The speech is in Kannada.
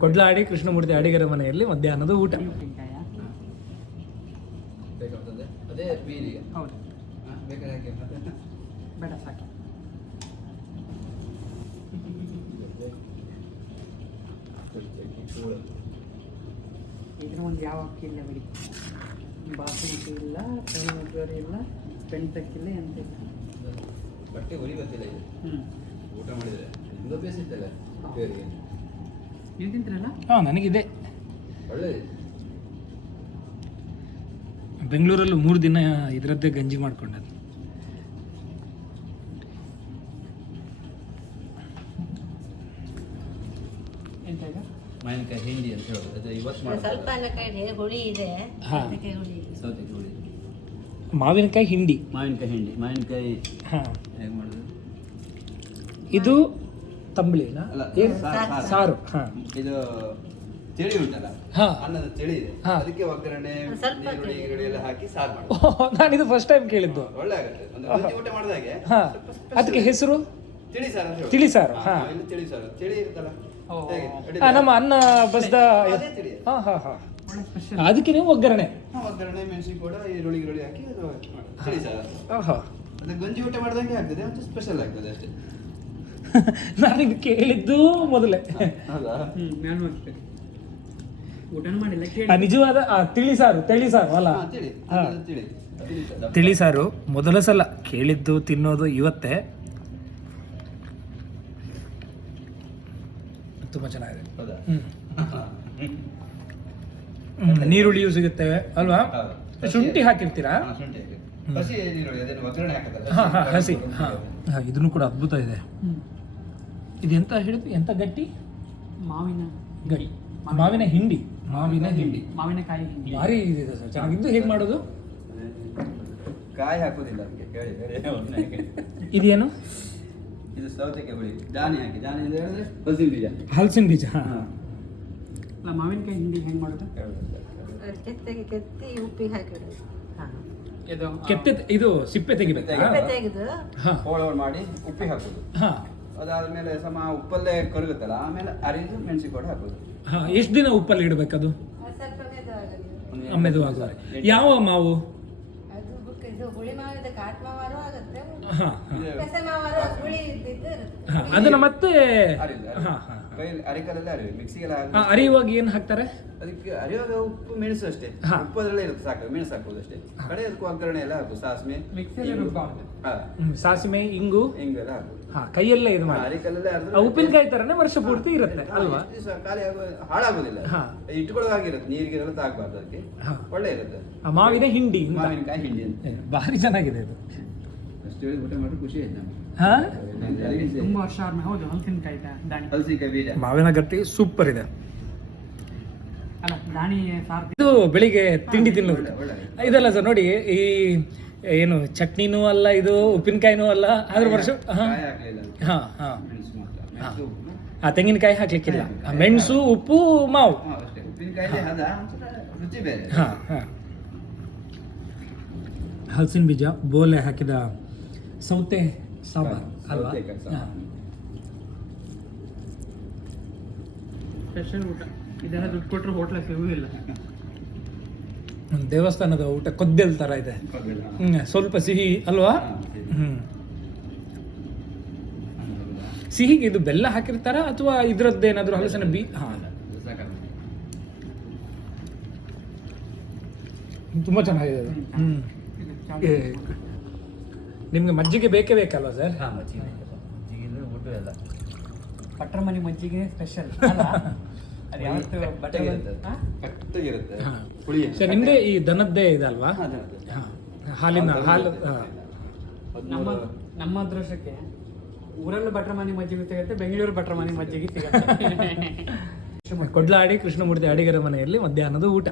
ಕೊಡ್ಲಾಡಿ ಕೃಷ್ಣಮೂರ್ತಿ ಅಡಿಗರ ಮನೆಯಲ್ಲಿ ಮಧ್ಯಾಹ್ನದ ಊಟ. ಉಪ್ಪಿನಕಾಯ ಬೇಕಾಗ್ತದೆ? ಅದೇ ಬೀರಿಗೆ ಹೌದು. ಬೇಕಾದ್ರೆ ಹಾಕಿ ಮತ್ತೆ? ಬೇಡ ಸಾಕು. ಇದ್ರ ಒಂದು ಯಾವ ಅಕ್ಕಿ ಇಲ್ಲ ಬಿಡಿ. ಬಾಸುಮತಿ ಇಲ್ಲ ಸೋನಮಸೂರಿ ಇಲ್ಲ ಪೆಂಟಕ್ಕಿಲ್ಲ ಎಂತ ಇಲ್ಲ ಬಟ್ಟೆ ಹೊಲಿ ಗೊತ್ತಿಲ್ಲ ಹ್ಞೂ ಊಟ ಮಾಡಿದ್ರೆ. ಇತ್ತಲ್ಲ ಬೇರೆಗೆ. ನೀವು ತಿಂತೀರಲ್ಲ? ಹಾಂ ನನಗಿದೆ. ಬೆಂಗಳೂರಲ್ಲಿ ಬೆಂಗಳೂರಲ್ಲೂ ಮೂರು ದಿನ ಇದರದ್ದೇ ಗಂಜಿ ಮಾಡ್ಕೊಂಡದ್ದು. ಮಾವಿನಕಾಯಿ ಹಿಂಡಿ ಅಂತ ಹೇಳೋದು ಅದು ಇವತ್ತು ಸ್ವಲ್ಪ ಕಡೆ ಹುಳಿ ಇದೆ. ಹಾ. ಅದಕ್ಕೆ ಹುಳಿ. ಸೌತೆಕಾಯಿ ಹುಳಿ. ಮಾವಿನಕಾಯಿ ಹಿಂಡಿ. ಮಾವಿನಕಾಯಿ ಹಿಂಡಿ. ಮಾವಿನಕಾಯಿ ಹಾಂ. ಹೇಗೆ ಮಾಡೋದು? ಇದು ತಂಬಳಿನ ಅಲ್ಲ, ಏನು? ಸಾರು, ಹಾಂ. ಇದು ತಿಳಿ ಉಂಟಲ್ಲ? ಹಾ. ಅನ್ನದ ತಿಳಿ ಇದೆ. ಹಾ. ಅದಕ್ಕೆ ಒಗ್ಗರಣೆ ಈರುಳ್ಳಿ. ಈರುಳ್ಳಿ ಎಲ್ಲ ಹಾಕಿ ಸಾರು ಮಾಡೋದು ನಾನಿದು ಫಸ್ಟ್ ಟೈಮ್ ಕೇಳಿದ್ದು. ಒಳ್ಳೆ ಆಗುತ್ತೆ. ಒಂದು ಊಟ ಮಾಡಿದಾಗೆ ಹಾಂ. ಅದಕ್ಕೆ ಹೆಸರು? ತಿಳಿ ಸಾರು ಅಂತ ತಿಳಿ ಸಾರು, ಹಾ, ಹಾ. ಇಲ್ಲಿ ತಿಳಿ ಸಾರು. ತಿಳಿ ಇರುತ್ತಲ್ಲ. ಹೇಗೆ? ನಮ್ಮ ಅನ್ನ ಬಸ್ದ ಅದೇ ತಿಳಿ. ಹಾ ಹಾಂ ಹಾಂ. ಒಳ್ಳೆ ಸ್ಪೆಷಲ್ ಅದಕ್ಕೆ ನೀವು ಒಗ್ಗರಣೆ? ಹಾ, ಒಗ್ಗರಣೆ ಮೆಣಸಿ ಕೂಡ ಈರುಳ್ಳಿ ಈರುಳ್ಳಿ ಹಾಕಿ ಅದು ಮಾಡೋದು. ತಿಳಿ ಸಾರು. ಆಹಾ ಅದು ಗಂಜಿ ಊಟ ಮಾಡಿದಂಗೆ ಆಗ್ತದೆ ಅದು ಸ್ಪೆಷಲ್ ಆಗ್ತದೆ ಅಷ್ಟೇ. ನಾನಿದು ಕೇಳಿದ್ದು ಮೊದಲೇ. ಹೌದಾ? ನಾನು ಅಷ್ಟೇ ಊಟನೂ ಮಾಡಿಲ್ಲ ಆ, ಕೇಳಿ ನಿಜವಾದ ಆ, ತಿಳಿ ಸಾರು ತಿಳಿ ಸಾರು ಅಲ್ಲ? ಹಾ, ತಿಳಿ. ಹಾ. ತಿಳಿ ತಿಳಿ. ಸಾರು. ಮೊದಲ ಸಲ ಕೇಳಿದ್ದು ತಿನ್ನೋದು ಇವತ್ತೇ. ತುಂಬ ಚೆನ್ನಾಗಿದೆ. ಹೌದಾ? ಹ್ಮ್. ಹ್ಮ್, ನೀರುಳ್ಳಿಯೂ ಸಿಗುತ್ತೆ ಅಲ್ವಾ? ಶುಂಠಿ ಹಾಕಿರ್ತೀರಾ? ಹಾ, ಶುಂಠಿ ಹಾಕಿ. ಹಸಿ ಈರುಳ್ಳಿ ಅದೇನು ಒಗ್ಗರಣೆ ಹಾಕದಲ್ಲ? ಹಾ ಹಾ ಹಸಿ ಹಾ. ಹಾ, ಇದನ್ನು ಕೂಡ ಅದ್ಭುತ ಇದೆ. ಇದು ಎಂತ ಹೇಳಿದ್ರು ಎಂತ ಗಟ್ಟಿ? ಮಾವಿನ ಗಡಿ ಮಾವಿನ ಹಿಂಡಿ. ಮಾವಿನ ಹಿಂಡಿ. ಮಾವಿನಕಾಯಿ ಹಿಂಡಿ. ಭಾರಿ ಇದೆ ಸರ್. ಚೆನ್ನಾಗಿದ್ದು ಹೇಗೆ ಮಾಡೋದು? ಕಾಯಿ ಹಾಕೋದಿಲ್ಲ ಅದಕ್ಕೆ. ಕೇಳಿ ಇದೇನು? ಇದು ಸೌತೆಕಾಯಿ ಹುಳಿ. ದಾನಿ ಹಾಕಿ. ದಾನಿ ಅಂತ ಹೇಳಿದ್ರೆ ಹಲಸಿನ ಬೀಜ. ಹಲಸಿನ ಬೀಜ. ಹಾಂ. ಅಲ್ಲ ಮಾವಿನಕಾಯಿ ಹಿಂಡಿ ಹೆಂಗೆ ಮಾಡೋದು? ಕೆತ್ತಿಗೆ ಕೆತ್ತಿ ಉಪ್ಪಿಗೆ ಹಾಕಿಡೋದು. ಇದು ಕೆತ್ತೆ ಇದು ಸಿಪ್ಪೆ ತೆಗಿಬೇಕು? ಸಿಪ್ಪೆ ತೆಗೆದು. ಹಾ. ಹೋಳು ಮಾಡಿ ಉಪ್ಪಿ ಹಾಕೋದು. ಹಾ. ಅದಾದ್ಮೇಲೆ ಸಮ ಉಪ್ಪಲ್ಲೇ ಕರಗುತ್ತಲ್ಲ ಆಮೇಲೆ ಅರಿದು ಮೆಣಸಿನಕಾಯಿ ಹಾಕೋದು ಹಾ ಎಷ್ಟು ದಿನ ಉಪ್ಪಲ್ಲಿ ಇಡಬೇಕದು ಅದು? ಯಾವ ಮಾವು. ಅದನ್ನ ಮತ್ತೆ ಹಾ ಹಾ. ಕೈಯಲ್ಲಿ ಅರಿಕಲ್ಲಲ್ಲೇ ಅರಿವಿ ಮಿಕ್ಸಿಗೆಲ್ಲ ಹಾಕಿ ಅರಿಯುವಾಗ ಏನು ಹಾಕ್ತಾರೆ? ಅದಕ್ಕೆ ಅರಿಯುವಾಗ ಉಪ್ಪು ಮೆಣಸು ಅಷ್ಟೇ. ಹಾ. ಉಪ್ಪು ಅದರಲ್ಲೇ ಇರುತ್ತೆ ಸಾಕು ಮೆಣಸು ಹಾಕೋದು ಅಷ್ಟೇ. ಕಡೆ ಅದಕ್ಕೂ ಒಗ್ಗರಣೆ ಎಲ್ಲ ಹಾಕು ಸಾಸಿವೆ ಮಿಕ್ಸಿಯಲ್ಲಿ ಇಂಗು. ಹಾ. ಹ್ಮ್, ಸಾಸಿವೆ ಹಿಂಗೆಲ್ಲ ಹಾಕೋದು ಹಾ ಕೈಯಲ್ಲೇ ಇದು ಮಾಡಿ. ಅರಿಕಲ್ಲಲ್ಲೇ ಆ, ಅರ್ಧ ಉಪ್ಪಿನಕಾಯಿ ತರನೇ ವರ್ಷ ಪೂರ್ತಿ ಇರುತ್ತೆ ಅಲ್ವಾ? ಎಷ್ಟು ದಿವ್ಸ ಖಾಲಿ ಆಗೋ ಹಾಳಾಗೋದಿಲ್ಲ. ಹಾ. ಇಟ್ಕೊಳ್ಳೋದಾಗಿರುತ್ತೆ ನೀರಿಗಿರಲ್ಲ ತಾಗಬಾರ್ದು ಅದಕ್ಕೆ. ಹಾ. ಒಳ್ಳೆ ಇರುತ್ತೆ. ಆ ಮಾವಿನ ಹಿಂಡಿ ಅಂತ. ಮಾವಿನಕಾಯಿ ಹಿಂಡಿ ಅಂತ. ಏ, ಭಾರಿ ಚೆನ್ನಾಗಿದೆ ಇದು. ಅಷ್ಟು ಹೇಳಿ ಊಟ ಮಾಡಿ ಖುಷಿ ಆಯ್ತು ನಮ್ಗೆ. ತುಂಬ ವರ್ಷ ಆದ್ಮೇಲೆ ಹೌದು ಹಲಸಿನಕಾಯಿ ದಾಣಿ. ಹಲಸಿಕಾಯಿ ಬೀಜ. ಮಾವಿನ ಗಟ್ಟಿ ಸೂಪರ್ ಇದೆ. ಅಲ್ಲ ದಾಣಿ ಸಾರು ಇದು ಬೆಳಿಗ್ಗೆ ತಿಂಡಿ ತಿನ್ನೋದು. ಇದಲ್ಲ ಸರ್ ನೋಡಿ ಈ ಏನು ಚಟ್ನಿನೂ ಅಲ್ಲ ಇದು ಉಪ್ಪಿನಕಾಯಿನೂ ಅಲ್ಲ ಆದ್ರೆ ವರ್ಷ ಹಾ. ಹಾ. ಆ ತೆಂಗಿನಕಾಯಿ ಹಾಕ್ಲಿಕ್ಕಿಲ್ಲ. ಆ, ಮೆಣಸು ಉಪ್ಪು ಮಾವು. ಹಾ, ಅಷ್ಟೇ. ಉಪ್ಪಿನಕಾಯಿ ಹದ ರುಚಿ ಬೇರೆ. ಹಾ ಹಾ. ಹಲಸಿನ ಬೀಜ ಬೋಲೆ ಹಾಕಿದ ಸೌತೆ ಸಾಂಬಾರ್ ಅಲ್ವಾ. ಹಾ. ಸ್ಪೆಷಲ್ ಊಟ. ಇದೆಲ್ಲ ದುಡ್ಡು ಕೊಟ್ಟರು ಹೋಟ್ಲ ಸಿಗುವುದಿಲ್ಲ ಒಂದು ದೇವಸ್ಥಾನದ ಊಟ ಕೊದ್ದೆಲ್ ತರ ಇದೆ. ಸ್ವಲ್ಪ ಸಿಹಿ ಅಲ್ವಾ? ಹಾ, ಸಿಹಿ. ಹ್ಮ್. ಸಿಹಿಗೆ ಇದು ಬೆಲ್ಲ ಹಾಕಿರ್ತಾರ ಅಥವಾ ಇದ್ರದ್ದೇನಾದ್ರೂ ಹಲಸಿನ ಬಿ ಹಾ. ತುಂಬಾ ಚೆನ್ನಾಗಿದೆ ಅದು. ನಿಮ್ಗೆ ಮಜ್ಜಿಗೆ ಬೇಕೇ ಬೇಕಲ್ವಾ ಸರ್ ಹಾ, ಮಜ್ಜಿಗೆ. ಮಜ್ಜಿಗೆ ಊಟ ಎಲ್ಲ. ಭಟ್ರ ಮನೆ ಮಜ್ಜಿಗೆ ಸ್ಪೆಷಲ್ ಅದು ಯಾವತ್ತು ಬಟ್ಟೆ ಕಟ್ಟಗಿರುತ್ತೆ. ಸರ್ ನಿಮ್ದೇ ಈ ದನದ್ದೇ ಇದಲ್ವಾ. ಹಾಲಿನ ಹಾಲು ಹಾ. ನಮ್ಮ ನಮ್ಮ ಅದೃಷ್ಟಕ್ಕೆ ಊರಲ್ಲೂ ಬಟ್ರ ಮನೆ ಮಜ್ಜಿಗೆ ಸಿಗುತ್ತೆ ಬೆಂಗಳೂರು ಬಟ್ರ ಮನೆ ಮಜ್ಜಿಗೆ ಸಿಗುತ್ತೆ. ಕೊಡ್ಲಾಡಿ ಕೃಷ್ಣಮೂರ್ತಿ ಅಡಿಗರ ಮನೆಯಲ್ಲಿ ಮಧ್ಯಾಹ್ನದ ಊಟ.